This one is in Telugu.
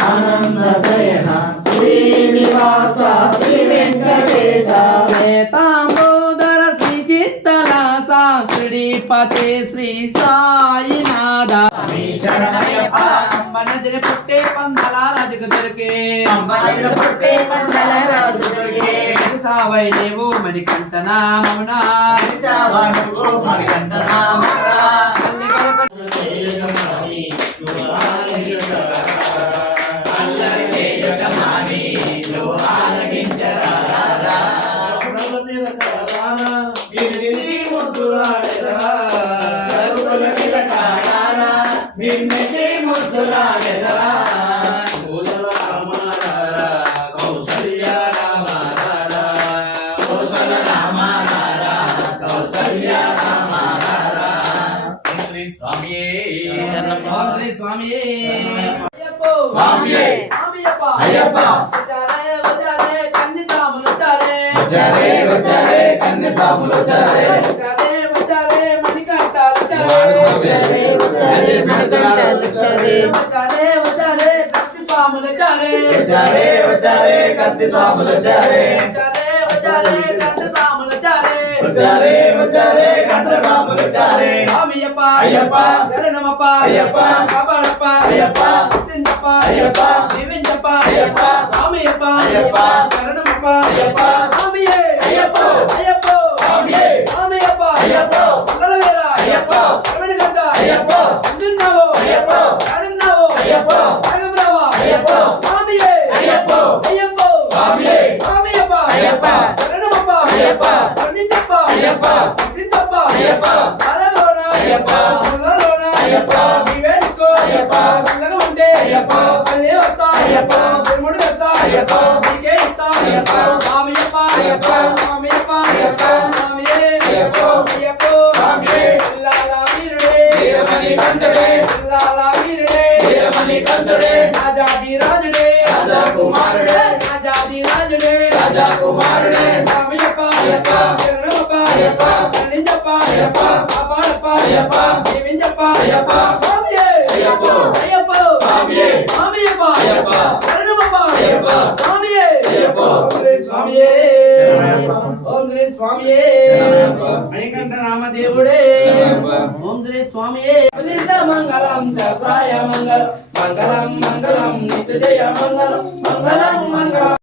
ఆనంద శయన శ్రీనివాస శ్రీ వెంకటేశ శ్వేతాంబోదర శ్రీ చిత్తలాస శ్రీపతి శ్రీ సాయినాథ మనజని పుట్టే పందల రాజుకు దొరికే సావై దేవు మణికంఠనా మమునా కత్తి సాములు చారే స్వామియప్ప అయ్యప్ప శరణమప్ప అయ్యప్ప కాపాడప్ప అయ్యప్ప సింజప్ప అయ్యప్ప జీవించప్ప అయ్యప్ప స్వామియప్ప అయ్యప్ప శరణమప్ప అయ్యప్ప స్వామియే అయ్యప్ప అయ్యప్ప స్వామియే స్వామియప్ప అయ్యప్ప అల్లలవేర అయ్యప్ప కరవణగడ్డ అయ్యప్ప అంజన్నావో అయ్యప్ప ఆడన్నావో అయ్యప్ప ఆగమరావా అయ్యప్ప స్వామియే అయ్యప్ప అయ్యప్ప స్వామియే స్వామియప్ప అయ్యప్ప శరణమప్ప అయ్యప్ప కరుణించప్ప అయ్యప్ప సింజప్ప అయ్యప్ప అలలోన అయ్యప్ప అల్లలోన అయ్యప్ప వివేకో అయ్యప్ప చల్లగా ఉంటే అయ్యప్ప కల్లే వస్తా అయ్యప్ప తిరుముడు వస్తా అయ్యప్ప నీకే ఇస్తా అయ్యప్ప స్వామియప్ప అయ్యప్ప స్వామియప్ప అయ్యప్ప స్వామియే అయ్యప్ప అయ్యప్ప స్వామియే ఇల్లాల వీరుడే వీరమణి కంఠడే ఇల్లాల వీరుడే వీరమణి కంఠడే రాజాది రాజుడే రాజా కుమారుడే రాజాది రాజుడే రాజా కుమారుడే స్వామియప్ప అయ్యప్ప శరణమప్ప అయ్యప్ప కరుణించప్ప అయ్యప్ప కాపాడప్ప అయ్యప్ప జీవించప్ప అయ్యప్ప స్వామియే అయ్యప్ప అయ్యప్ప స్వామియే స్వామియప్ప అయ్యప్ప శరణమప్ప అయ్యప్ప స్వామియే అయ్యప్ప స్వామియే ఓం శ్రీ స్వామియే మణికంఠ నామదేవుడే ఓం శ్రీ స్వామియే మంగళం జయ మంగళం మంగళం మంగళం నిత్య జయ మంగళం మంగళం మంగళం